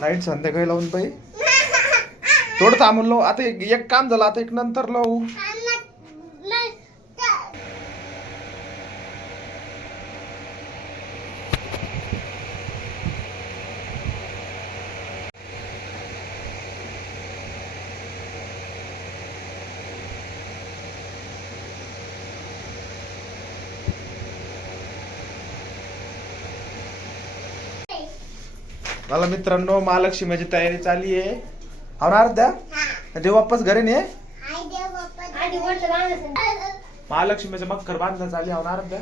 Light संध्याकाळी लावून पाहिजे. थोडं थांबून लावू. आता एक काम झालं, आता एक नंतर लावू. मला मित्रांनो महालक्ष्मीची तयारी चालली आहे. होणार द्या देव वापस घरी ने. महालक्ष्मीचं मकर बांधणं चालली. होणार द्या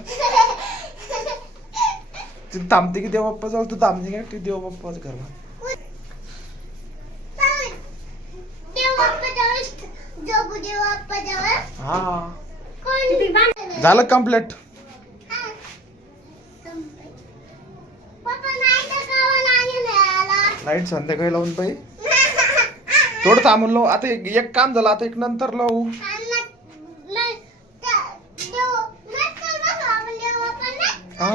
तू थांबते की देव बाप्पा जाऊ. तू थांबते का ती देव बाप्पाच घर हा झालं कम्प्लीट. लाईट संध्याकाळी लावून पाहिजे. थोडं थांबून लावू. आता एक काम झालं, आता एक नंतर लावू. हा